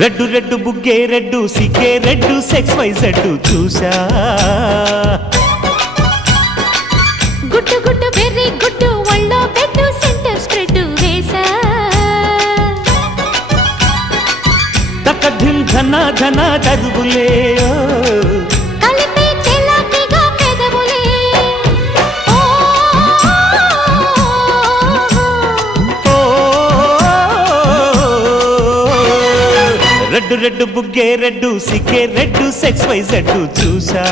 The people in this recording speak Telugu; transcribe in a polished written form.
రెడ్డు రెడ్డు బుగ్గే రెడ్డు సిగ్గే రెడ్డు సెక్స్ వై జెడ్డు చూసా గుట్టు గుట్టు వెర్రి గుట్టు ఒళ్ళో పెట్టు సెంటర్ స్ప్రెడ్ వేసా తకధిం ధన ధన దరువులే కలిపే చెలాకిగా పెదవులే రెడ్డు రెడ్డు బుగ్గే రెడ్డు సిగ్గే రెడ్డు సెక్స్ వై జెడ్డు చూసా